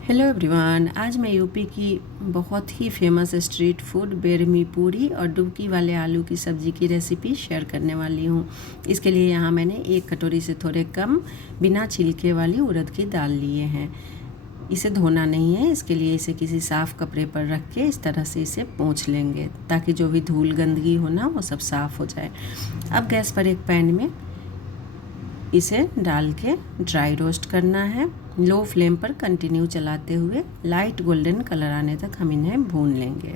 Hello everyone. आज मैं UP की बहुत ही फेमस स्ट्रीट फूड बेरमी पूरी और डुबकी वाले आलू की सब्ज़ी की रेसिपी शेयर करने वाली हूँ। इसके लिए यहाँ मैंने एक कटोरी से थोड़े कम बिना छिलके वाली उड़द की दाल लिए हैं। इसे धोना नहीं है, इसके लिए इसे किसी साफ़ कपड़े पर रख के इस तरह से इसे पोंछ लेंगे ताकि जो भी धूल गंदगी हो ना वो सब साफ़ हो जाए। अब गैस पर एक पैन में इसे डाल के ड्राई रोस्ट करना है। लो फ्लेम पर कंटिन्यू चलाते हुए लाइट गोल्डन कलर आने तक हम इन्हें भून लेंगे।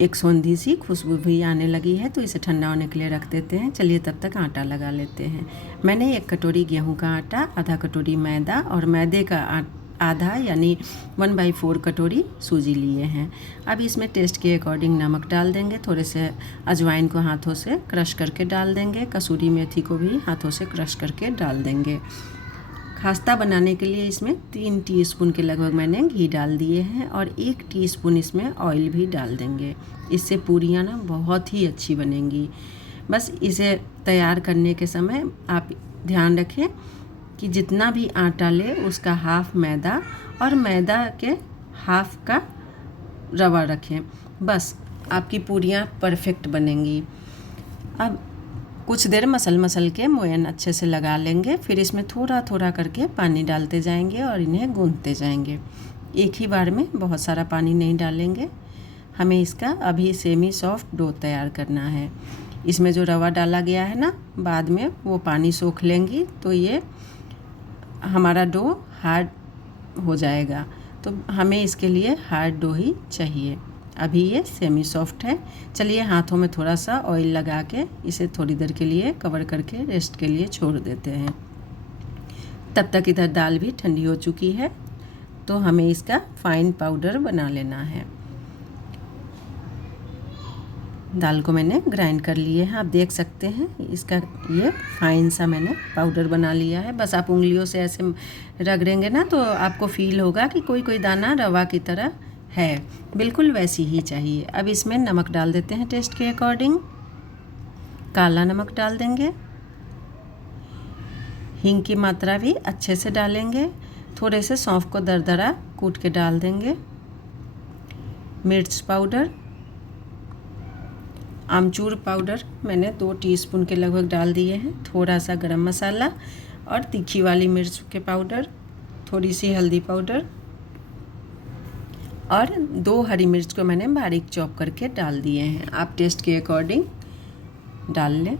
एक सौंधी सी खुशबू भी आने लगी है तो इसे ठंडा होने के लिए रख देते हैं। चलिए तब तक आटा लगा लेते हैं। मैंने एक कटोरी गेहूं का आटा, आधा कटोरी मैदा और मैदे का आधा यानी 1/4 कटोरी सूजी लिए हैं। अब इसमें टेस्ट के अकॉर्डिंग नमक डाल देंगे। थोड़े से अजवाइन को हाथों से क्रश करके डाल देंगे। कसूरी मेथी को भी हाथों से क्रश करके डाल देंगे। खास्ता बनाने के लिए इसमें 3 टीस्पून के लगभग मैंने घी डाल दिए हैं और 1 टीस्पून इसमें ऑयल भी डाल देंगे। इससे पूरियाँ ना बहुत ही अच्छी बनेंगी। बस इसे तैयार करने के समय आप ध्यान रखें कि जितना भी आटा ले उसका हाफ मैदा और मैदा के हाफ का रवा रखें। बस आपकी पूरियाँ परफेक्ट बनेंगी। अब कुछ देर मसल के मोयन अच्छे से लगा लेंगे। फिर इसमें थोड़ा थोड़ा करके पानी डालते जाएंगे और इन्हें गूंथते जाएंगे। एक ही बार में बहुत सारा पानी नहीं डालेंगे। हमें इसका अभी सेमी सॉफ्ट डो तैयार करना है। इसमें जो रवा डाला गया है ना, बाद में वो पानी सोख लेंगी तो ये हमारा डो हार्ड हो जाएगा। तो हमें इसके लिए हार्ड डो ही चाहिए। अभी ये सेमी सॉफ्ट है। चलिए हाथों में थोड़ा सा ऑयल लगा के इसे थोड़ी देर के लिए कवर करके रेस्ट के लिए छोड़ देते हैं। तब तक इधर दाल भी ठंडी हो चुकी है तो हमें इसका फाइन पाउडर बना लेना है। दाल को मैंने ग्राइंड कर लिए हैं। आप देख सकते हैं इसका ये फाइन सा मैंने पाउडर बना लिया है। बस आप उंगलियों से ऐसे रगड़ेंगे ना तो आपको फील होगा कि कोई कोई दाना रवा की तरह है। बिल्कुल वैसी ही चाहिए। अब इसमें नमक डाल देते हैं टेस्ट के अकॉर्डिंग। काला नमक डाल देंगे। हींग की मात्रा भी अच्छे से डालेंगे। थोड़े से सौंफ को दरदरा कूट के डाल देंगे। मिर्च पाउडर, आमचूर पाउडर मैंने 2 टीस्पून के लगभग डाल दिए हैं। थोड़ा सा गरम मसाला और तीखी वाली मिर्च के पाउडर, थोड़ी सी हल्दी पाउडर और 2 हरी मिर्च को मैंने बारीक चॉप करके डाल दिए हैं। आप टेस्ट के अकॉर्डिंग डाल लें।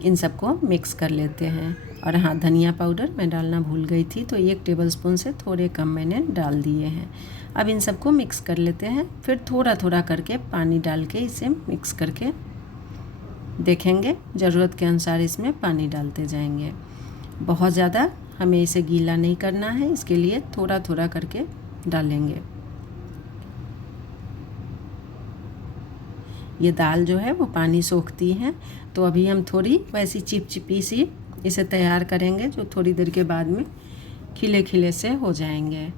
इन सबको मिक्स कर लेते हैं। और हाँ, धनिया पाउडर मैं डालना भूल गई थी तो 1 टेबलस्पून से थोड़े कम मैंने डाल दिए हैं। अब इन सबको मिक्स कर लेते हैं। फिर थोड़ा थोड़ा करके पानी डाल के इसे मिक्स करके देखेंगे। ज़रूरत के अनुसार इसमें पानी डालते जाएंगे। बहुत ज़्यादा हमें इसे गीला नहीं करना है, इसके लिए थोड़ा थोड़ा करके डालेंगे। ये दाल जो है वो पानी सोखती है तो अभी हम थोड़ी वैसी चिपचिपी सी इसे तैयार करेंगे जो थोड़ी देर के बाद में खिले खिले से हो जाएंगे।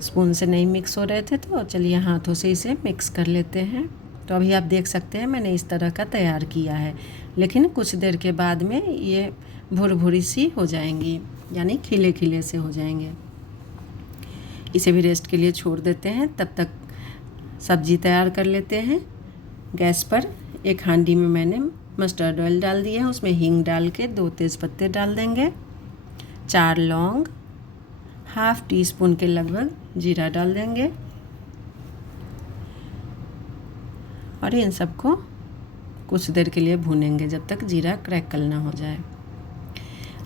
स्पून से नहीं मिक्स हो रहे थे तो चलिए हाथों से इसे मिक्स कर लेते हैं। तो अभी आप देख सकते हैं मैंने इस तरह का तैयार किया है, लेकिन कुछ देर के बाद में ये भुरभुरी सी हो जाएंगी यानी खिले खिले से हो जाएंगे। इसे भी रेस्ट के लिए छोड़ देते हैं। तब तक सब्जी तैयार कर लेते हैं। गैस पर एक हांडी में मैंने मस्टर्ड ऑयल डाल दिया है। उसमें हींग डाल के 2 तेज़पत्ते डाल देंगे। 4 लौंग, हाफ टी स्पून के लगभग जीरा डाल देंगे और इन सबको कुछ देर के लिए भूनेंगे जब तक जीरा क्रैकल ना हो जाए।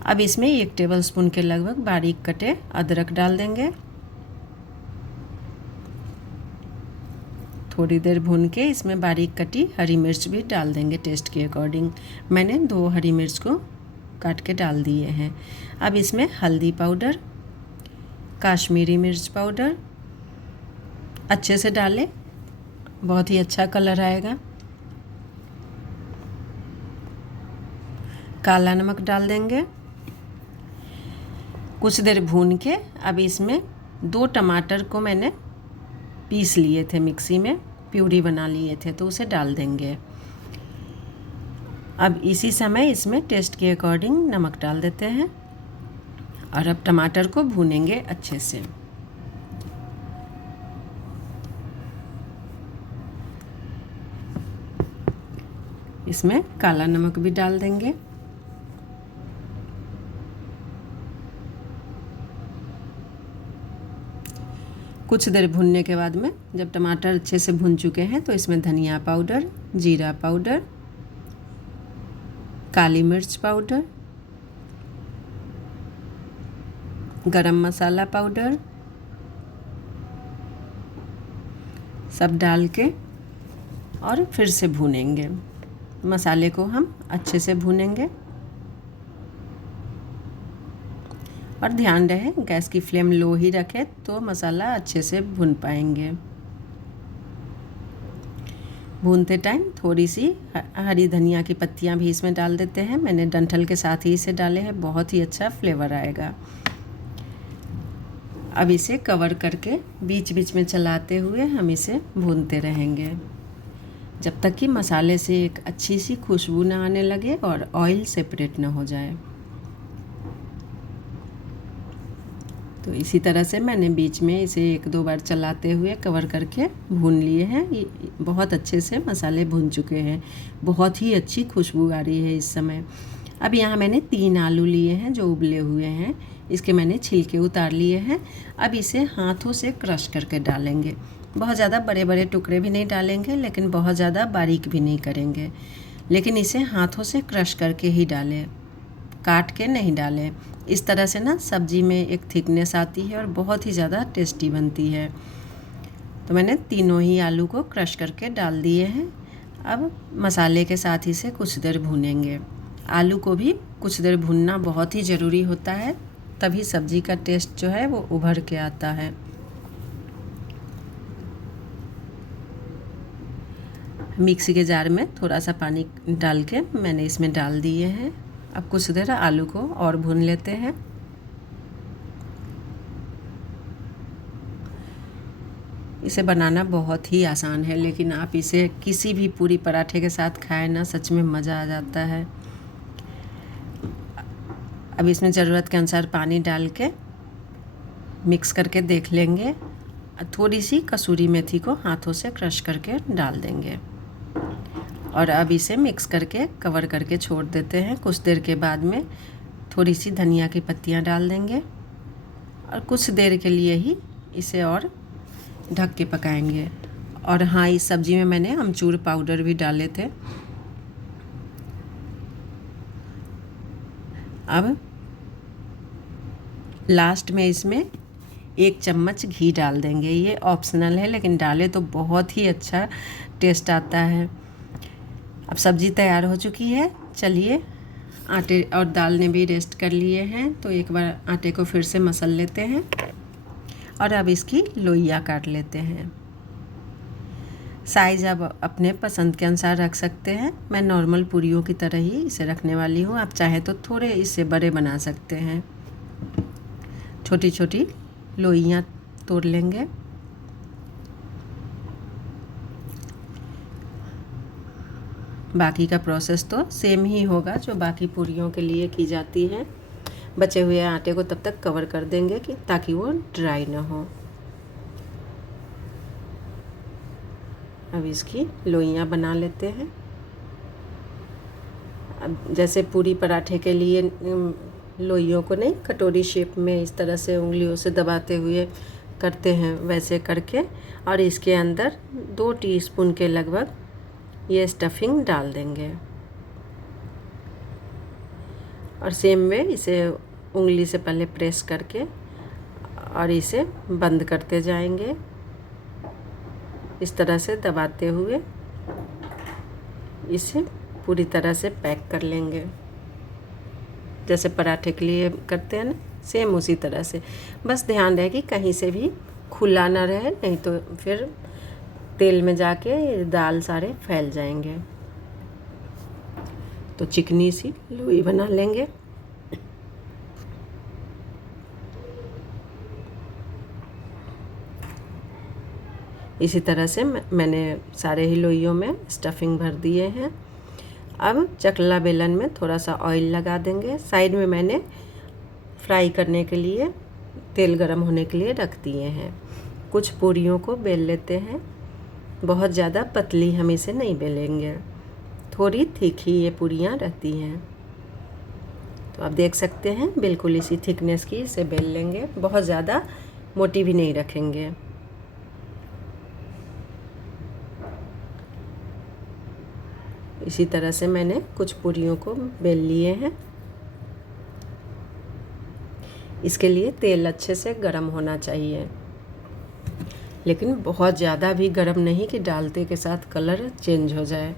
अब इसमें 1 टेबलस्पून के लगभग बारीक कटे अदरक डाल देंगे। थोड़ी देर भून के इसमें बारीक कटी हरी मिर्च भी डाल देंगे टेस्ट के अकॉर्डिंग। मैंने 2 हरी मिर्च को काट के डाल दिए हैं। अब इसमें हल्दी पाउडर, काश्मीरी मिर्च पाउडर अच्छे से डालें, बहुत ही अच्छा कलर आएगा। काला नमक डाल देंगे। कुछ देर भून के अब इसमें 2 टमाटर को मैंने पीस लिए थे, मिक्सी में प्यूरी बना लिए थे तो उसे डाल देंगे। अब इसी समय इसमें टेस्ट के अकॉर्डिंग नमक डाल देते हैं और अब टमाटर को भूनेंगे अच्छे से। इसमें काला नमक भी डाल देंगे। कुछ देर भूनने के बाद में जब टमाटर अच्छे से भून चुके हैं तो इसमें धनिया पाउडर, जीरा पाउडर, काली मिर्च पाउडर, गरम मसाला पाउडर सब डाल के और फिर से भूनेंगे। मसाले को हम अच्छे से भूनेंगे और ध्यान रहे गैस की फ्लेम लो ही रखें तो मसाला अच्छे से भून पाएंगे। भूनते टाइम थोड़ी सी हरी धनिया की पत्तियां भी इसमें डाल देते हैं। मैंने डंठल के साथ ही इसे डाले हैं, बहुत ही अच्छा फ्लेवर आएगा। अब इसे कवर करके बीच बीच में चलाते हुए हम इसे भूनते रहेंगे जब तक कि मसाले से एक अच्छी सी खुशबू ना आने लगे और ऑयल सेपरेट ना हो जाए। तो इसी तरह से मैंने बीच में इसे 1-2 बार चलाते हुए कवर करके भून लिए हैं। ये बहुत अच्छे से मसाले भून चुके हैं, बहुत ही अच्छी खुशबू आ रही है इस समय। अब यहाँ मैंने 3 आलू लिए हैं जो उबले हुए हैं, इसके मैंने छिलके उतार लिए हैं। अब इसे हाथों से क्रश करके डालेंगे। बहुत ज़्यादा बड़े बड़े टुकड़े भी नहीं डालेंगे लेकिन बहुत ज़्यादा बारीक भी नहीं करेंगे, लेकिन इसे हाथों से क्रश करके ही डालें, काट के नहीं डालें। इस तरह से ना सब्ज़ी में एक थिकनेस आती है और बहुत ही ज़्यादा टेस्टी बनती है। तो मैंने तीनों ही आलू को क्रश करके डाल दिए हैं। अब मसाले के साथ ही से कुछ देर भूनेंगे। आलू को भी कुछ देर भूनना बहुत ही ज़रूरी होता है, तभी सब्ज़ी का टेस्ट जो है वो उभर के आता है। मिक्सी के जार में थोड़ा सा पानी डाल के मैंने इसमें डाल दिए हैं। अब कुछ देर आलू को और भून लेते हैं। इसे बनाना बहुत ही आसान है, लेकिन आप इसे किसी भी पूरी पराठे के साथ खाएं ना, सच में मज़ा आ जाता है। अब इसमें ज़रूरत के अनुसार पानी डाल के मिक्स करके देख लेंगे। थोड़ी सी कसूरी मेथी को हाथों से क्रश करके डाल देंगे और अब इसे मिक्स करके कवर करके छोड़ देते हैं। कुछ देर के बाद में थोड़ी सी धनिया की पत्तियां डाल देंगे और कुछ देर के लिए ही इसे और ढक के पकाएंगे। और हाँ, इस सब्ज़ी में मैंने अमचूर पाउडर भी डाले थे। अब लास्ट में इसमें 1 चम्मच घी डाल देंगे। ये ऑप्शनल है लेकिन डाले तो बहुत ही अच्छा टेस्ट आता है। अब सब्ज़ी तैयार हो चुकी है। चलिए, आटे और दाल ने भी रेस्ट कर लिए हैं, तो एक बार आटे को फिर से मसल लेते हैं और अब इसकी लोइयाँ काट लेते हैं। साइज़ आप अपने पसंद के अनुसार रख सकते हैं। मैं नॉर्मल पूरियों की तरह ही इसे रखने वाली हूँ। आप चाहे तो थोड़े इससे बड़े बना सकते हैं। छोटी छोटी लोइयाँ तोड़ लेंगे। बाकी का प्रोसेस तो सेम ही होगा जो बाकी पूरियों के लिए की जाती है। बचे हुए आटे को तब तक कवर कर देंगे कि ताकि वो ड्राई ना हो। अब इसकी लोइयाँ बना लेते हैं। अब जैसे पूरी पराठे के लिए लोइयों को नहीं, कटोरी शेप में इस तरह से उंगलियों से दबाते हुए करते हैं, वैसे करके और इसके अंदर 2 टीस्पून के लगभग ये स्टफिंग डाल देंगे और सेम में इसे उंगली से पहले प्रेस करके और इसे बंद करते जाएंगे। इस तरह से दबाते हुए इसे पूरी तरह से पैक कर लेंगे, जैसे पराठे के लिए करते हैं ना, सेम उसी तरह से। बस ध्यान रहे कि कहीं से भी खुला ना रहे, नहीं तो फिर तेल में जाके दाल सारे फैल जाएंगे। तो चिकनी सी लोई बना लेंगे। इसी तरह से मैंने सारे ही लोइयों में स्टफिंग भर दिए हैं। अब चकला बेलन में थोड़ा सा ऑयल लगा देंगे। साइड में मैंने फ्राई करने के लिए तेल गरम होने के लिए रख दिए हैं। कुछ पूरियों को बेल लेते हैं। बहुत ज़्यादा पतली हम इसे नहीं बेलेंगे, थोड़ी थिक ही ये पूरियाँ रहती हैं। तो आप देख सकते हैं बिल्कुल इसी थिकनेस की इसे बेल लेंगे, बहुत ज़्यादा मोटी भी नहीं रखेंगे। इसी तरह से मैंने कुछ पूरियों को बेल लिए हैं। इसके लिए तेल अच्छे से गरम होना चाहिए, लेकिन बहुत ज़्यादा भी गरम नहीं कि डालते के साथ कलर चेंज हो जाए।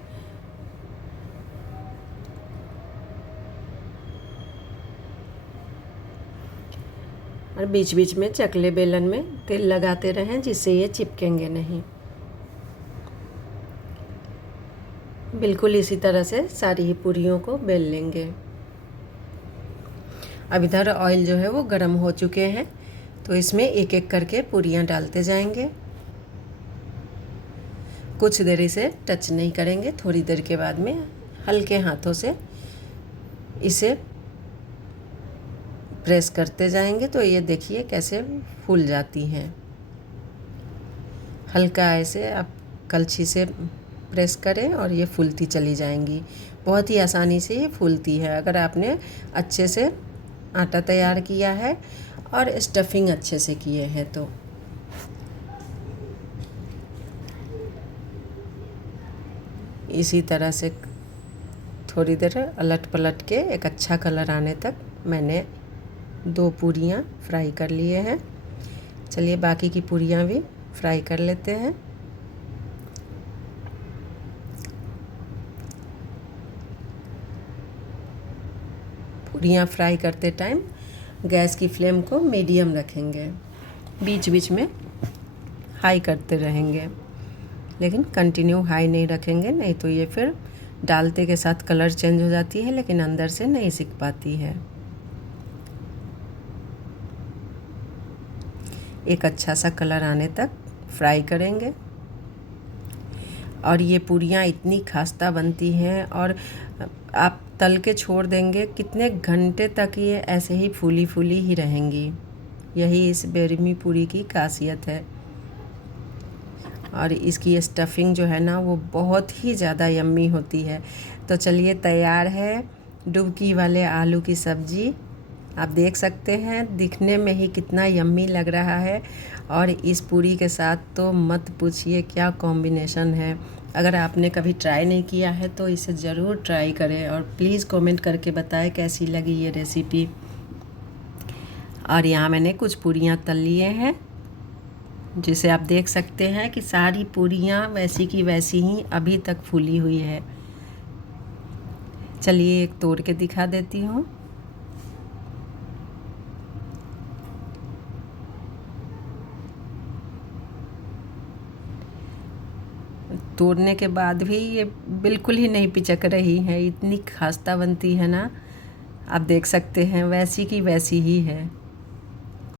और बीच बीच में चकले बेलन में तेल लगाते रहें जिससे ये चिपकेंगे नहीं। बिल्कुल इसी तरह से सारी ही पूरियों को बेल लेंगे। अब इधर ऑयल जो है वो गरम हो चुके हैं, तो इसमें एक एक करके पूरियां डालते जाएंगे। कुछ देर इसे टच नहीं करेंगे, थोड़ी देर के बाद में हल्के हाथों से इसे प्रेस करते जाएंगे तो ये देखिए कैसे फूल जाती हैं। हल्का ऐसे आप कलछी से प्रेस करें और ये फूलती चली जाएंगी। बहुत ही आसानी से ये फूलती है अगर आपने अच्छे से आटा तैयार किया है और स्टफिंग अच्छे से किए हैं तो। इसी तरह से थोड़ी देर अलट पलट के एक अच्छा कलर आने तक मैंने 2 पूरियाँ फ्राई कर लिए हैं। चलिए बाकी की पूरियाँ भी फ्राई कर लेते हैं। पूरियाँ फ्राई करते टाइम गैस की फ्लेम को मीडियम रखेंगे, बीच बीच में हाई करते रहेंगे, लेकिन कंटिन्यू हाई नहीं रखेंगे, नहीं तो ये फिर डालते के साथ कलर चेंज हो जाती है लेकिन अंदर से नहीं सिक पाती है। एक अच्छा सा कलर आने तक फ्राई करेंगे। और ये पूरियाँ इतनी खास्ता बनती हैं और आप तल के छोड़ देंगे कितने घंटे तक ये ऐसे ही फूली फूली ही रहेंगी। यही इस बेरमी पूरी की खासियत है। और इसकी स्टफिंग जो है ना वो बहुत ही ज़्यादा यम्मी होती है। तो चलिए तैयार है डुबकी वाले आलू की सब्ज़ी। आप देख सकते हैं दिखने में ही कितना यम्मी लग रहा है, और इस पूरी के साथ तो मत पूछिए क्या कॉम्बिनेशन है। अगर आपने कभी ट्राई नहीं किया है तो इसे ज़रूर ट्राई करें और प्लीज़ कमेंट करके बताएं कैसी लगी ये रेसिपी। और यहाँ मैंने कुछ पूरियाँ तल लिए हैं, जिसे आप देख सकते हैं कि सारी पूरियाँ वैसी की वैसी ही अभी तक फूली हुई है। चलिए एक तोड़ के दिखा देती हूँ। तोड़ने के बाद भी ये बिल्कुल ही नहीं पिचक रही है, इतनी खास्ता बनती है ना। आप देख सकते हैं वैसी की वैसी ही है।